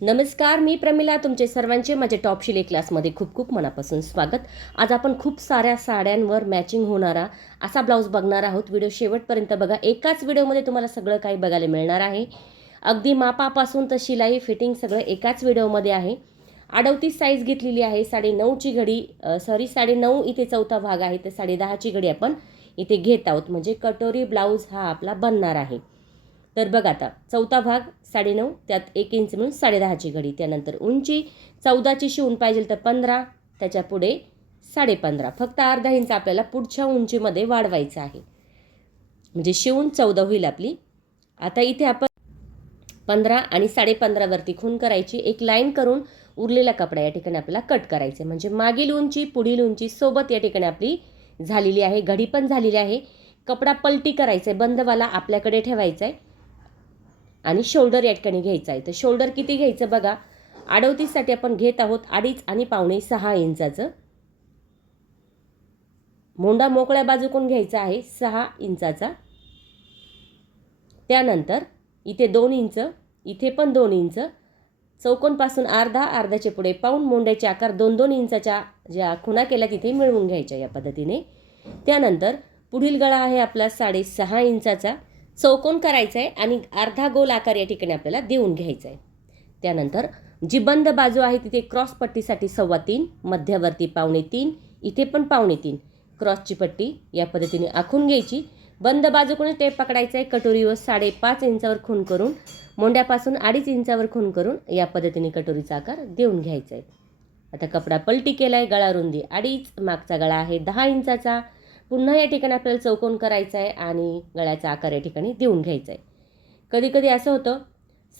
नमस्कार मी प्रमिला. तुमचे सर्वांचे माझ्या टॉप शिले क्लासमध्ये खूप खूप मनापासून स्वागत. आज आपण खूप साऱ्या साड्यांवर मॅचिंग होणारा असा ब्लाऊज बघणार आहोत. व्हिडिओ शेवटपर्यंत बघा. एकाच व्हिडिओमध्ये तुम्हाला सगळं काही बघायला मिळणार आहे. अगदी मापापासून तर शिलाई फिटिंग सगळं एकाच व्हिडिओमध्ये आहे. अडवतीस साईज घेतलेली आहे. साडे नऊची घडी सॉरी साडे नऊ इथे चौथा भाग आहे. तर साडे दहाची घडी आपण इथे घेत आहोत. म्हणजे कटोरी ब्लाऊज हा आपला बनणार आहे. तर बघा आता चौथा भाग साडेनऊ त्यात एक इंच म्हणून साडेदहाची घडी. त्यानंतर उंची चौदाची शिवून पाहिजे तर पंधरा त्याच्या पुढे साडेपंधरा. फक्त अर्धा इंच आपल्याला पुढच्या उंचीमध्ये वाढवायचं आहे. म्हणजे शिवून चौदा होईल आपली. आता इथे आपण पंधरा आणि साडेपंधरावरती खून करायची. एक लाईन करून उरलेला कपडा या ठिकाणी आपल्याला कट करायचे म्हणजे मागील उंची पुढील उंची सोबत या ठिकाणी आपली झालेली आहे. घडी पण झालेली आहे. कपडा पलटी करायचा आहे. बंदवाला आपल्याकडे ठेवायचा आहे. आणि शोल्डर या ठिकाणी घ्यायचा आहे. तर शोल्डर किती घ्यायचं बघा? अडवतीससाठी आपण घेत आहोत अडीच आणि पावणे सहा इंचाचं. मोंडा मोकळ्या बाजूकडून घ्यायचा आहे सहा इंचाचा. त्यानंतर इथे दोन इंच इथे पण दोन इंच. चौकोनपासून अर्धा अर्ध्याचे पुढे पाहून मोंड्याचे आकार दोन दोन इंचाच्या ज्या खुणा केल्या तिथे मिळवून घ्यायच्या या पद्धतीने. त्यानंतर पुढील गळा आहे आपला साडेसहा इंचाचा. चौकोन करायचा आहे आणि अर्धा गोल आकार या ठिकाणी आपल्याला देऊन घ्यायचा आहे त्यानंतर जी बंद बाजू आहे तिथे क्रॉस पट्टीसाठी सव्वा तीन मध्यवर्ती पावणे तीन इथे पण पावणे तीन. क्रॉसची पट्टी या पद्धतीने आखून घ्यायची. बंद बाजूकडून टेप पकडायचा आहे कटोरीवर साडेपाच इंचावर खून करून मोंड्यापासून अडीच इंचावर खून करून या पद्धतीने कटोरीचा आकार देऊन घ्यायचा आहे आता कपडा पलटी केला आहे गळा रुंदी अडीच मागचा गळा आहे दहा इंचाचा. पुन्हा या ठिकाणी आपल्याला चौकोन करायचा आहे आणि गळ्याचा आकार या ठिकाणी देऊन घ्यायचा आहे कधीकधी असं होतं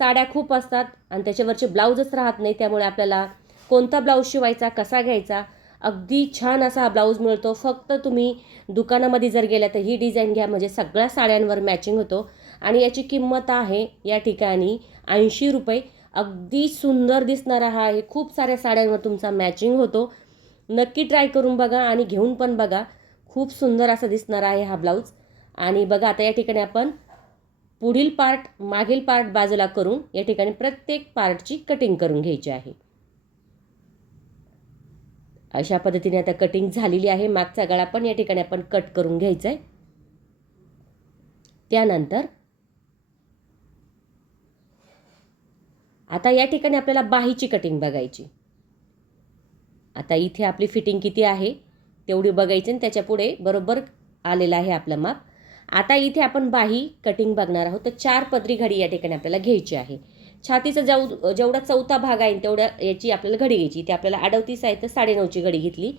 साड्या खूप असतात आणि त्याच्यावरचे ब्लाऊजच राहत नाही त्यामुळे आपल्याला कोणता ब्लाऊज शिवायचा कसा घ्यायचा अगदी छान असा हा ब्लाऊज मिळतो. फक्त तुम्ही दुकानामध्ये जर गेल्या तर ही डिझाईन घ्या. म्हणजे सगळ्या साड्यांवर मॅचिंग होतो आणि याची किंमत आहे या ठिकाणी ऐंशी रुपये. अगदी सुंदर दिसणारा हा आहे. खूप साऱ्या साड्यांवर तुमचा मॅचिंग होतो. नक्की ट्राय करून बघा आणि घेऊन पण बघा. खूप सुंदर असा दिसणार आहे हा ब्लाऊज. आणि बघा आता या ठिकाणी आपण पुढील पार्ट मागील पार्ट बाजूला करून या ठिकाणी प्रत्येक पार्टची कटिंग करून घ्यायची आहे. अशा पद्धतीने आता कटिंग झालेली आहे. मागचा गळा पण या ठिकाणी आपण कट करून घ्यायचा आहे त्यानंतर आता या ठिकाणी आपल्याला बाहीची कटिंग बघायची. आता इथे आपली फिटिंग किती आहे? तेवढी बघायची आणि त्याच्या पुढे बरोबर आलेलं आहे आपलं माप. आता इथे आपण बाही कटिंग बघणार आहोत. तर चार पदरी घडी या ठिकाणी आपल्याला घ्यायची आहे. छातीचा जेव जेवढा चौथा भाग आहे तेवढ्या याची आपल्याला घडी घ्यायची. ती आपल्याला अडवतीस आहे तर साडेनऊची घडी घेतली.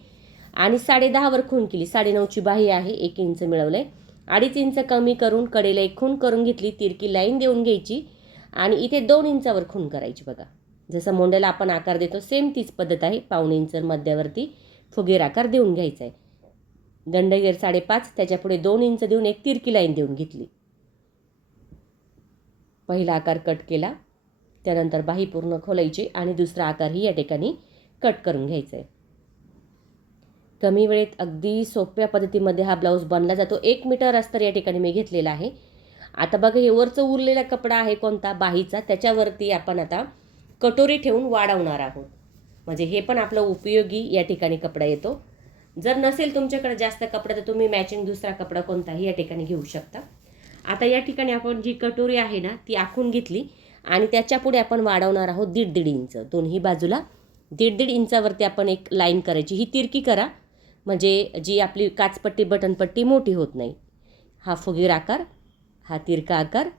आणि साडेदहावर खून केली. साडेनऊची बाही आहे. एक इंच मिळवलं आहे अडीच इंच कमी करून कडेला एक खून करून घेतली. तिरकी लाईन देऊन घ्यायची. आणि इथे दोन इंचावर खून करायची बघा. जसं मोंड्याला आपण आकार देतो सेम तीच पद्धत आहे. पाऊण इंच मध्यावरती. फुगेर आकार देऊन घ्यायचा आहे दंडगेर साडेपाच त्याच्यापुढे दोन इंच देऊन एक तिरकी लाईन देऊन घेतली. पहिला आकार कट केला त्यानंतर बाही पूर्ण खोलायची आणि दुसरा आकारही या ठिकाणी कट करून घ्यायचा आहे कमी वेळेत अगदी सोप्या पद्धतीमध्ये हा ब्लाऊज बनला जातो. एक मीटर अस्तर या ठिकाणी मी घेतलेला आहे. आता बघा हे वरचं उरलेला कपडा आहे कोणता? बाहीचा. त्याच्यावरती आपण आता कटोरी ठेवून वाढवणार आहोत. म्हणजे हे पण आपलं उपयोगी या ठिकाणी कपडा येतो. जर नसेल तुमच्याकडे जास्त कपडा तर तुम्ही मॅचिंग दुसरा कपडा कोणताही या ठिकाणी घेऊ शकता. आता या ठिकाणी आपण जी कटोरी आहे ना ती आखून घेतली आणि त्याच्यापुढे आपण वाढवणार आहोत दीड दीड इंच. दोन्ही बाजूला दीड दीड इंचावरती आपण एक लाईन करायची. ही तिरकी करा म्हणजे जी आपली काचपट्टी बटनपट्टी मोठी होत नाही. हा फुगीर आकार हा तिरका आकार.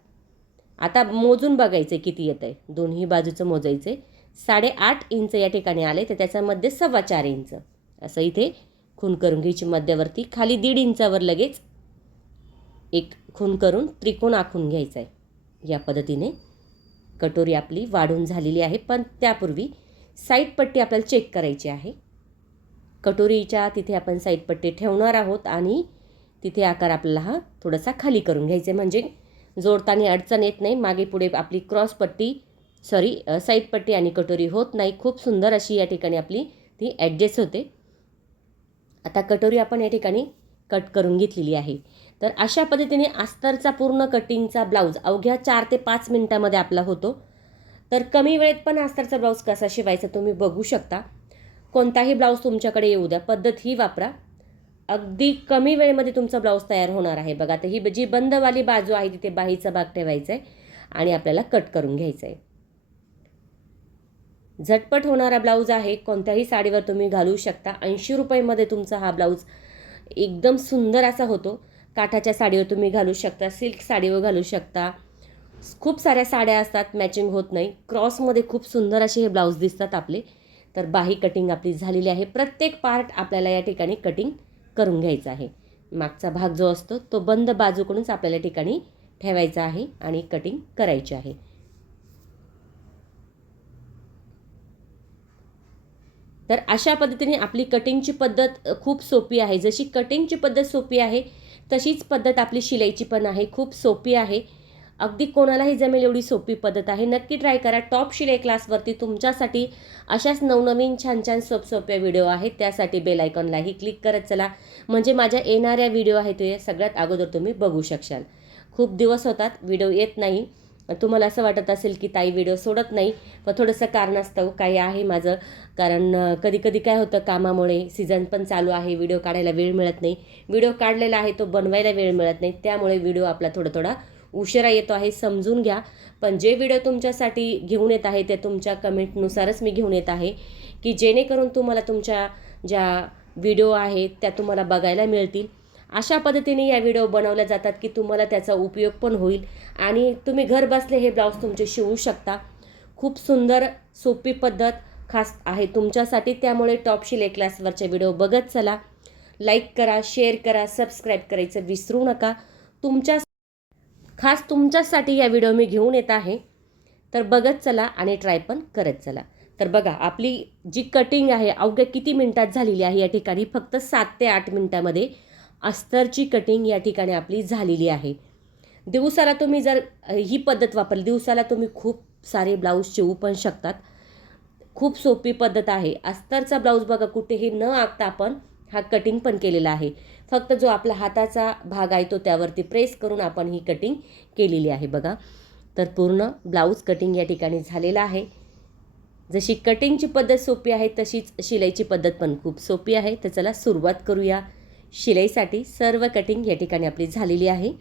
आता मोजून बघायचं आहे किती येत आहे दोन्ही बाजूचं मोजायचं आहे साडेआठ इंच या ठिकाणी आले तर त्याच्यामध्ये सव्वा चार इंच. असं इथे खून करून घ्यायची मध्यावरती खाली दीड इंचावर लगेच एक खून करून त्रिकोण आखून घ्यायचा आहे या पद्धतीने कटोरी आपली वाढून झालेली आहे पण त्यापूर्वी साईडपट्टी आपल्याला चेक करायची आहे. कटोरीच्या तिथे आपण साईड पट्टी ठेवणार आहोत आणि तिथे आकार आपल्याला हा थोडासा खाली करून घ्यायचा आहे म्हणजे जोडताना अडचण येत नाही मागे पुढे आपली क्रॉसपट्टी सॉरी साईड पट्टी आणि कटोरी होत नाही. खूप सुंदर अशी या ठिकाणी आपली ती ॲडजस्ट होते. आता कटोरी आपण या ठिकाणी कट करून घेतलेली आहे. तर अशा पद्धतीने अस्तरचा पूर्ण कटिंगचा ब्लाऊज अवघ्या चार ते पाच मिनटामध्ये आपला होतो. तर कमी वेळेत पण अस्तरचा ब्लाऊज कसा शिवायचा तुम्ही बघू शकता. कोणताही ब्लाऊज तुमच्याकडे येऊ द्या. पद्धत ही वापरा. अगदी कमी वेळेमध्ये तुमचा ब्लाऊज तयार होणार आहे. बघा आता ही जी बंदवाली बाजू आहे तिथे बाहीचा भाग ठेवायचा आहे आणि आपल्याला कट करून घ्यायचं आहे. झटपट होणारा ब्लाऊज आहे. कोणत्याही साडीवर तुम्ही घालू शकता. ऐंशी रुपयेमध्ये तुमचा हा ब्लाऊज एकदम सुंदर असा होतो. काठाच्या साडीवर तुम्ही घालू शकता. सिल्क साडीवर घालू शकता. खूप साऱ्या साड्या असतात. मॅचिंग होत नाही. क्रॉसमध्ये खूप सुंदर असे हे ब्लाऊज दिसतात आपले. तर बाही कटिंग आपली झालेली आहे. प्रत्येक पार्ट आपल्याला या ठिकाणी कटिंग करून घ्यायचा आहे. मागचा भाग जो असतो तो बंद बाजूकडूनच आपल्याला या ठिकाणी ठेवायचा आहे आणि कटिंग करायची आहे. तर अशा पद्धतीने आपली कटिंगची पद्धत खूप सोपी आहे. जशी कटिंगची पद्धत सोपी आहे तशीच पद्धत आपली शिलाईची पण आहे. खूप सोपी आहे. अगदी कोणालाही जमेल एवढी सोपी पद्धत आहे. नक्की ट्राय करा. टॉप शिलाई क्लासवरती तुमच्यासाठी अशाच नवनवीन छान छान सोप सोप्या व्हिडिओ आहेत. त्यासाठी बेल आयकॉनलाही क्लिक करत चला. म्हणजे माझ्या येणाऱ्या व्हिडिओ आहेत ते सगळ्यात अगोदर तुम्ही बघू शकशाल. खूप दिवस होतात व्हिडिओ येत नाही. तुम्हाला असं वाटत असेल की ताई व्हिडिओ सोडत नाही पण थोडंसं कारणास्तव काही आहे माझं. कारण कधी कधी काय होतं कामामुळे सीझन पण चालू आहे व्हिडिओ काढायला वेळ मिळत नाही. व्हिडिओ काढलेला आहे तो बनवायला वेळ मिळत नाही. त्यामुळे व्हिडिओ आपला थोडा थोडा उशिरा येतो आहे समजून घ्या. पण जे व्हिडिओ तुमच्यासाठी घेऊन येत आहे ते तुमच्या कमेंटनुसारच मी घेऊन येत आहे की जेणेकरून तुम्हाला तुमच्या ज्या व्हिडिओ आहेत त्या तुम्हाला बघायला मिळतील. अशा पद्धतीने या व्हिडिओ बनवल्या जातात की तुम्हाला त्याचा उपयोग पण होईल. आणि तुम्ही घर बसले हे ब्लाऊज तुमचे शिवू शकता. खूप सुंदर सोपी पद्धत खास आहे तुमच्यासाठी. त्यामुळे टॉप शिले क्लासवरचे व्हिडिओ बघत चला. लाईक करा शेअर करा सबस्क्राईब करायचं विसरू नका. तुमच्या खास तुमच्यासाठी या व्हिडिओ मी घेऊन येत आहे. तर बघत चला आणि ट्राय पण करत चला. तर बघा आपली जी कटिंग आहे अवघ्या किती मिनटात झालेली आहे या ठिकाणी? फक्त सात ते आठ मिनटामध्ये अस्तरची कटिंग या ठिकाणी आपली झालेली आहे. दिवसाला तुम्ही जर ही पद्धत वापरली दिवसाला तुम्ही खूप सारे ब्लाऊज शिवू पण शकतात. खूप सोपी पद्धत आहे. अस्तरचा ब्लाऊज बघा कुठेही न आखता आपण हा कटिंग पण केलेला आहे. फक्त जो आपला हाताचा भाग आहे तो त्यावरती प्रेस करून आपण ही कटिंग केलेली आहे बघा. तर पूर्ण ब्लाऊज कटिंग या ठिकाणी झालेला आहे. जशी कटिंगची पद्धत सोपी आहे तशीच शिलाईची पद्धत पण खूप सोपी आहे. तर चला सुरुवात करूया. शिलाईसाठी सर्व कटिंग या ठिकाणी आपली झालेली आहे.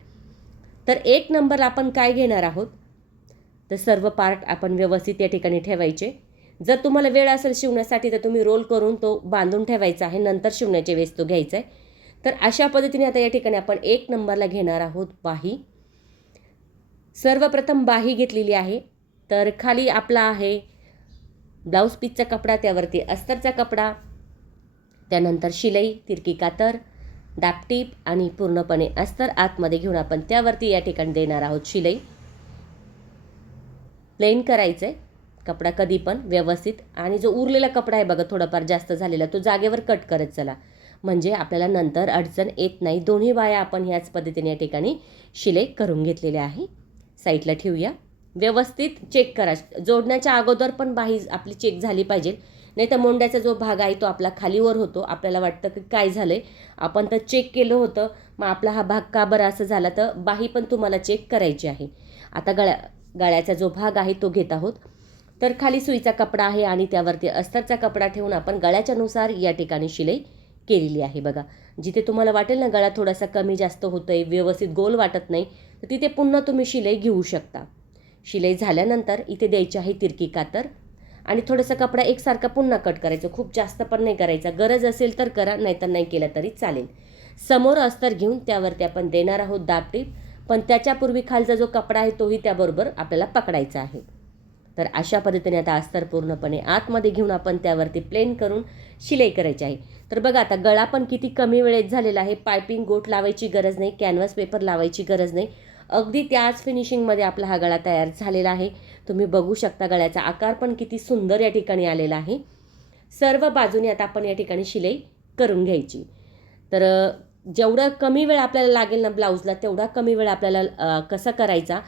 तर एक नंबरला आपण काय घेणार आहोत? तर सर्व पार्ट आपण व्यवस्थित या ठिकाणी ठेवायचे. जर तुम्हाला वेळ असेल शिवण्यासाठी तर तुम्ही रोल करून तो बांधून ठेवायचा आहे. नंतर शिवण्याच्या वेळेस तो घ्यायचा आहे. तर अशा पद्धतीने आता या ठिकाणी आपण एक नंबरला घेणार आहोत बाही. सर्वप्रथम बाही घेतलेली आहे. तर खाली आपला आहे ब्लाऊज पीसचा कपडा त्यावरती अस्तरचा कपडा त्यानंतर शिलाई तिरकी कातर दापटीप आणि पूर्णपणे अस्तर आतमध्ये घेऊन आपण त्यावरती या ठिकाणी देणार आहोत शिलाई. प्लेन करायचं आहे कपडा कधी पण व्यवस्थित आणि जो उरलेला कपडा आहे बघा थोडाफार जास्त झालेला तो जागेवर कट करत चला. म्हणजे आपल्याला नंतर अडचण येत नाही. दोन्ही बाया आपण ह्याच पद्धतीने या ठिकाणी शिलाई करून घेतलेल्या आहे. साईडला ठेवूया. व्यवस्थित चेक करा. जोडण्याच्या अगोदर पण बाही आपली चेक झाली पाहिजे. नाही तर मोंड्याचा जो भाग आहे तो आपला खालीवर होतो. आपल्याला वाटतं की काय झालं आहे आपण तर चेक केलं होतं. मग आपला हा भाग का बरं असं झाला? तर बाही पण तुम्हाला चेक करायची आहे. आता गळ्या गळ्याचा जो भाग आहे तो घेत आहोत. तर खाली सुईचा कपडा आहे आणि त्यावरती अस्तरचा कपडा ठेवून आपण गळ्याच्यानुसार या ठिकाणी शिलाई केलेली आहे बघा. जिथे तुम्हाला वाटेल ना गळा थोडासा कमी जास्त होतो आहे व्यवस्थित गोल वाटत नाही तर तिथे पुन्हा तुम्ही शिलाई घेऊ शकता. शिलाई झाल्यानंतर इथे द्यायची आहे तिरकी कातर. आणि थोडासा कपडा एकसारखा पुन्हा कट करायचं. खूप जास्त पण नाही करायचा. गरज असेल तर करा नाहीतर नाही केलं तरी चालेल. समोर अस्तर घेऊन त्यावरती आपण देणार आहोत दाबटीप पण त्याच्यापूर्वी खालचा जो कपडा आहे तोही त्याबरोबर आपल्याला पकडायचा आहे. तर अशा पद्धतीने आता अस्तर पूर्णपणे आतमध्ये घेऊन आपण त्यावरती प्लेन करून शिलाई करायची आहे. तर बघा आता गळा पण किती कमी वेळेत झालेला आहे. पायपिंग गोट लावायची गरज नाही. कॅनव्हास पेपर लावायची गरज नाही. अगदी त्याच फिनिशिंगमध्ये आपला हा गळा तयार झालेला आहे. तुम्ही बघू शकता गळ्याचा आकार पण किती सुंदर या ठिकाणी आलेला आहे. सर्व बाजूने आता आपण या ठिकाणी शिलाई करून घ्यायची. तर जेवढं कमी वेळ आपल्याला लागेल ना ब्लाऊजला तेवढा कमी वेळ आपल्याला कसा करायचा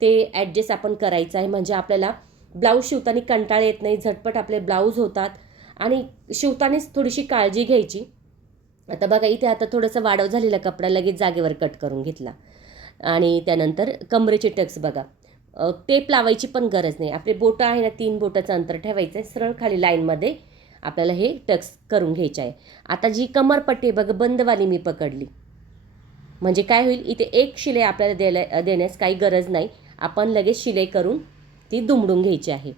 ते ॲडजस्ट आपण करायचं आहे. म्हणजे आपल्याला ब्लाऊज शिवताना कंटाळ येत नाही झटपट आपले ब्लाऊज होतात. आणि शिवतानाच थोडीशी काळजी घ्यायची. आता बघा इथे आता थोडंसं वाढव झालेला कपडा लगेच जागेवर कट करून घेतला. आणि त्यानंतर कमरेचे टक्स बघा. टेप लावायची पण गरज नाही. आपले बोटं आहे ना तीन बोटाचं अंतर ठेवायचं आहे सरळ खाली लाईनमध्ये आपल्याला हे टक्स करून घ्यायचे आहे. आता जी कमरपट्टी आहे बघा बंदवाली मी पकडली. म्हणजे काय होईल इथे एक शिलाई आपल्याला द्यायला देण्यास काही गरज नाही. आपण लगेच शिलाई करून ती दुमडून घ्यायची आहे.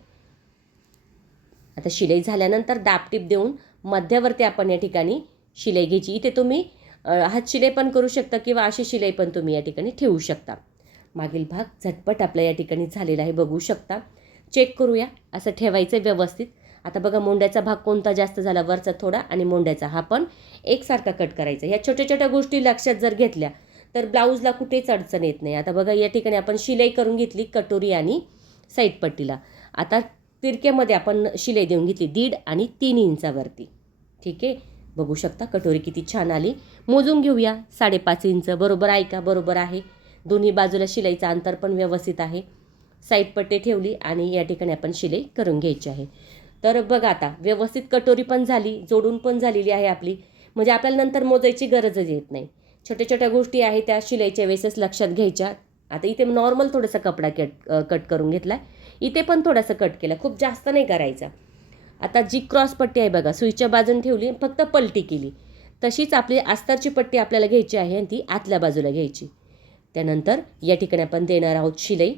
आता शिलाई झाल्यानंतर दाबटीप देऊन मध्यावरती आपण या ठिकाणी शिलाई घ्यायची. इथे तुम्ही हात शिलाई पण करू शकता किंवा अशी शिलाई पण तुम्ही या ठिकाणी ठेवू शकता. मागील भाग झटपट आपला या ठिकाणी झालेला आहे बघू शकता. चेक करूया असं ठेवायचं आहे व्यवस्थित. आता बघा मोंड्याचा भाग कोणता जास्त झाला वरचा थोडा आणि मोंड्याचा हा पण एकसारखा कट करायचा. ह्या छोट्या छोट्या गोष्टी लक्षात जर घेतल्या तर ब्लाऊजला कुठेच अडचण येत नाही. आता बघा या ठिकाणी आपण शिलाई करून घेतली कटोरी आणि साईड पट्टीला. आता तिरक्यामध्ये आपण शिलाई देऊन घेतली दीड आणि तीन इंचावरती. ठीक आहे? बघू शकता कटोरी किती छान आली. मोजून घेऊया. साडेपाच इंच बरोबर आहे का? बरोबर आहे. दोन्ही बाजूला शिलाईचं अंतर पण व्यवस्थित आहे. साईटपट्टी ठेवली आणि या ठिकाणी आपण शिलाई करून घ्यायची आहे. तर बघा आता व्यवस्थित कटोरी पण झाली जोडून पण झालेली आहे आपली. म्हणजे आपल्याला नंतर मोजायची गरजच येत नाही. छोट्या छोट्या गोष्टी आहेत त्या शिलाईच्या वेळेसच लक्षात घ्यायच्या. आता इथे नॉर्मल थोडासा कपडा कट कट करून घेतला इथे पण थोडासा कट केला. खूप जास्त नाही करायचा. आता जी क्रॉस पट्टी आहे बघा सुईच्या बाजून ठेवली फक्त पलटी केली. तशीच आपली आस्तरची पट्टी आपल्याला घ्यायची आहे आणि ती आतल्या बाजूला घ्यायची. त्यानंतर या ठिकाणी आपण देणार आहोत शिलाई.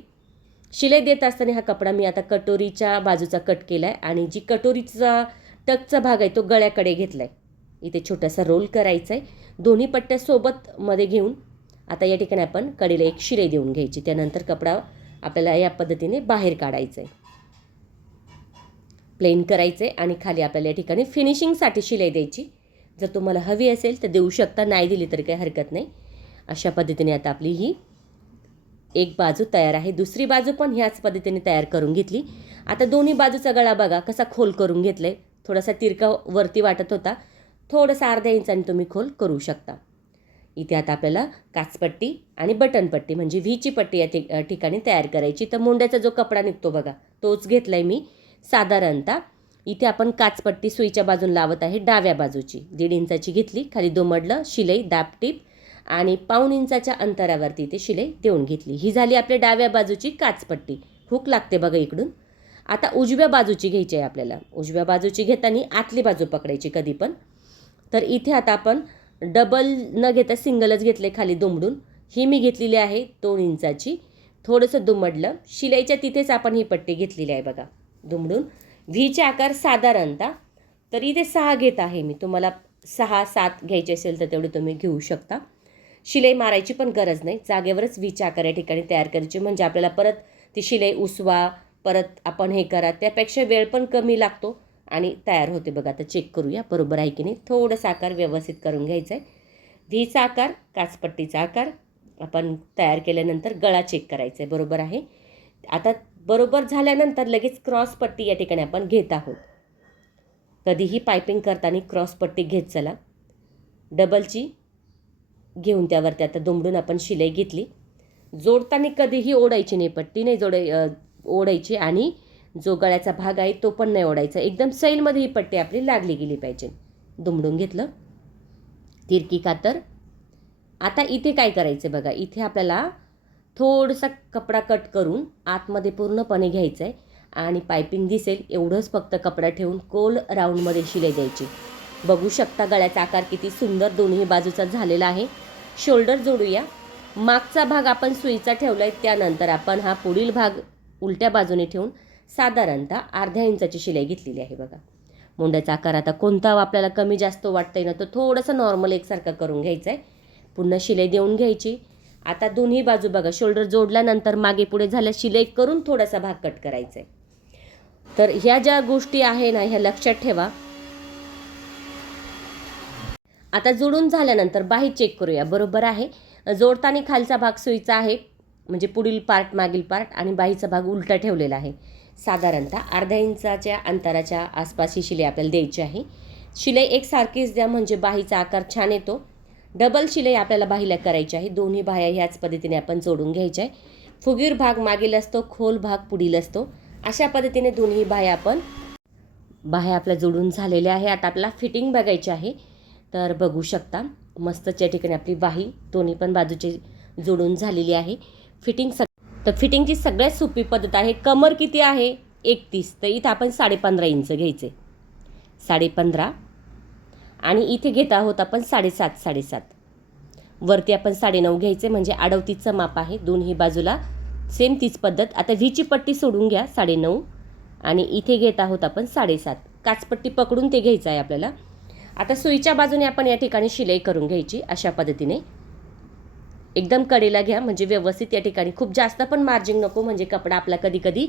शिलाई देत असताना हा कपडा मी आता कटोरीच्या बाजूचा कट केला आहे आणि जी कटोरीचा टकचा भाग आहे तो गळ्याकडे घेतला आहे इथे छोटासा रोल करायचा आहे दोन्ही पट्ट्या सोबत मध्ये घेऊन आता या ठिकाणी आपण कडेला एक शिलाई देऊन घ्यायची. त्यानंतर कपडा आपल्याला या पद्धतीने बाहेर काढायचा आहे प्लेन करायचे आणि खाली आपल्याला या ठिकाणी फिनिशिंगसाठी शिलाई द्यायची. जर तुम्हाला हवी असेल तर देऊ शकता नाही दिली तरी काही हरकत नाही. अशा पद्धतीने आता आपली ही एक बाजू तयार आहे. दुसरी बाजू पण ह्याच पद्धतीने तयार करून घेतली. आता दोन्ही बाजूचा गळा बघा कसा खोल करून घेतला आहे थोडासा तिरका वरती वाटत होता. थोडासा अर्ध्या इंचाने तुम्ही खोल करू शकता. इथे आता आपल्याला काचपट्टी आणि बटनपट्टी म्हणजे व्हीची पट्टी या ठिक- ठिकाणी तयार करायची. तर मुंड्याचा जो कपडा निघतो बघा तोच घेतला आहे मी. साधारणतः इथे आपण काचपट्टी सुईच्या बाजून लावत आहे डाव्या बाजूची. दीड इंचाची घेतली खाली दोमडलं शिलाई दाबटीप आणि पाऊण इंचाच्या अंतरावरती इथे शिलाई देऊन घेतली. ही झाली आपल्या डाव्या बाजूची काचपट्टी. हुक लागते बघा इकडून. आता उजव्या बाजूची घ्यायची आहे आपल्याला. उजव्या बाजूची घेताना आतली बाजू पकडायची कधी पण. तर इथे आता आपण डबल न घेता सिंगलच घेतले खाली दुमडून. ही मी घेतलेली आहे दोन इंचाची. थोडंसं दुमडलं. शिलाईच्या तिथेच आपण ही पट्टी घेतलेली आहे बघा. दुमडून. व्हीचे आकार साधारणतः तर इथे सहा घेत आहे मी. तुम्हाला सहा सात घ्यायचे असेल तर तेवढे तुम्ही घेऊ शकता. शिलाई मारायची पण गरज नाही. जागेवरच व्हीचे आकार या ठिकाणी तयार करायची. म्हणजे आपल्याला परत ती शिलाई उसवा परत आपण हे करा. त्यापेक्षा वेळ पण कमी लागतो आणि तयार होते बघा. आता चेक करूया. बरोबर आहे की नाही? थोडंसं आकार व्यवस्थित करून घ्यायचा आहे व्हीचा आकार काचपट्टीचा आकार. आपण तयार केल्यानंतर गळा चेक करायचा आहे बरोबर आहे? आता बरोबर झाल्यानंतर लगेच क्रॉस पट्टी या ठिकाणी आपण घेत आहोत. कधीही पायपिंग करताना क्रॉस पट्टी घेत चला. डबलची घेऊन त्यावरती आता दुमडून आपण शिलाई घेतली. जोडताना कधीही ओढायची नाही पट्टी नाही जोडाय ओढायची आणि जो गळ्याचा भाग आहे तो पण नाही ओढायचा. एकदम सैलमध्ये ही पट्टी आपली लागली गेली पाहिजे. दुमडून घेतलं. तिरकी कातर. आता इथे काय करायचं बघा? इथे आपल्याला थोडासा कपडा कट करून आतमध्ये पूर्णपणे घ्यायचं आहे आणि पायपिंग दिसेल एवढंच फक्त कपडा ठेवून कोल राऊंडमध्ये शिलाई द्यायची. बघू शकता गळ्याचा आकार किती सुंदर दोन्ही बाजूचा झालेला आहे. शोल्डर जोडूया. मागचा भाग आपण सुईचा ठेवला आहे त्यानंतर आपण हा पुढील भाग उलट्या बाजूने ठेवून साधारणतः अर्ध्या इंचाची शिलाई घेतलेली आहे बघा. मुंड्याचा आकार आता कोणता आपल्याला कमी जास्त वाटतंय ना तो थोडंसं नॉर्मल एकसारखा करून घ्यायचा आहे पुन्हा शिलाई देऊन घ्यायची. आता दोन्ही बाजू बघा शोल्डर जोडल्यानंतर मागे पुढे झाल्या शिलाई करून थोडासा भाग कट करायचा आहे तर ह्या ज्या गोष्टी आहे ना ह्या लक्षात ठेवा. आता जोडून झाल्यानंतर बाही चेक करूया बरोबर आहे? जोडताना खालचा भाग सुईचा आहे म्हणजे पुढील पार्ट मागील पार्ट आणि बाहीचा भाग उलटा ठेवलेला आहे. साधारणतः अर्ध्या इंचाच्या अंतराच्या आसपास ही शिलाई आपल्याला द्यायची आहे. शिलाई एकसारखीच द्या म्हणजे बाहीचा आकार छान येतो. डबल शिलाई आपल्याला बाहीला करायची आहे. दोन्ही बाह्या ह्याच पद्धतीने आपण जोडून घ्यायच्या आहे. फुगीर भाग मागील असतो खोल भाग पुढील असतो. अशा पद्धतीने दोन्ही बाह्या आपण बाह्या आपल्या जोडून झालेल्या आहे. आता आपल्याला फिटिंग बघायची आहे. तर बघू शकता मस्तच्या ठिकाणी आपली बाही दोन्ही पण बाजूची जोडून झालेली आहे. फिटिंग सग तर फिटिंगची सगळ्यात सोपी पद्धत आहे. कमर किती आहे? एकतीस. तर इथं आपण साडेपंधरा इंच घ्यायचे. साडेपंधरा आणि इथे घेत आहोत आपण साडेसात साडेसात. वरती आपण साडेनऊ घ्यायचे म्हणजे अडवतीचं माप आहे दोन्ही बाजूला. सेम तीच पद्धत. आता व्हीची पट्टी सोडून घ्या साडेनऊ. आणि इथे घेत आहोत आपण साडेसात. काचपट्टी पकडून ते घ्यायचं आहे आपल्याला. आता सुईच्या बाजूने आपण या ठिकाणी शिलाई करून घ्यायची अशा पद्धतीने. एकदम कडेला घ्या म्हणजे व्यवस्थित या ठिकाणी. खूप जास्त पण मार्जिंग नको म्हणजे कपडा आपला कधी कधी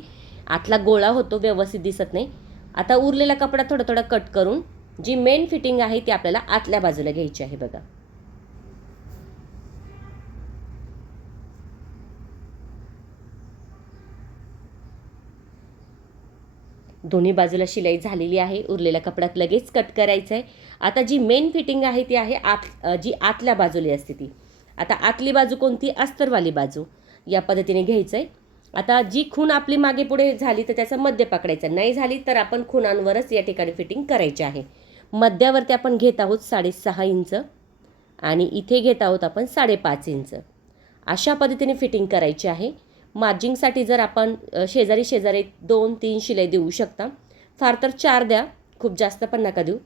आतला गोळा होतो व्यवस्थित दिसत नाही. आता उरलेला कपडा थोडा थोडा कट करून जी मेन फिटिंग आहे ती आपल्याला आतल्या बाजूला घ्यायची आहे बघा. दोन्ही बाजूला शिलाई झालेली आहे उरलेल्या कपड्यात लगेच कट करायचं आहे आता जी मेन फिटिंग आहे ती आहे आत जी आतल्या बाजूला असते ती. आता आतली बाजू कोणती? अस्तरवाली बाजू. या पद्धतीने घ्यायचं आहे आता जी खूण आपली मागे पुढे झाली तर त्याचं मध्य पकडायचं. नाही झाली तर आपण खुणांवरच या ठिकाणी फिटिंग करायची आहे. मध्यावरती आपण घेत आहोत साडेसहा इंच आणि इथे घेत आहोत आपण साडेपाच इंच. अशा पद्धतीने फिटिंग करायची आहे. मार्जिंगसाठी जर आपण शेजारी शेजारी दोन तीन शिलाई देऊ शकता. फार तर चार द्या खूप जास्त पण नका देऊ.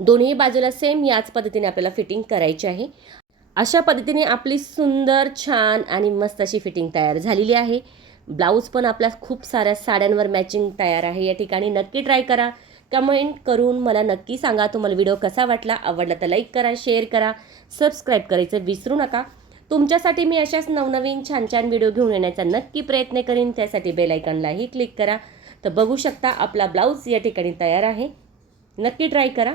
दोन्ही बाजूला सेम याच पद्धतीने आपल्याला फिटिंग करायची आहे. अशा पद्धतीने आपली सुंदर छान आणि मस्त अशी फिटिंग तयार झालेली आहे. ब्लाऊज पण आपल्या खूप साऱ्या साड्यांवर मॅचिंग तयार आहे. या ठिकाणी नक्की ट्राय करा. कमेंट करून मला नक्की सांगा. तुम्हाला व्हिडिओ कसा वाटला? आवडला तर लाईक करा शेअर करा सबस्क्राईब करायचं विसरू नका. तुमच्यासाठी मी अशाच नवनवीन छान छान व्हिडिओ घेऊन येण्याचा नक्की प्रयत्न करीन. त्यासाठी बेलायकनलाही क्लिक करा. तर बघू शकता आपला ब्लाऊज या ठिकाणी तयार आहे. नक्की ट्राय करा.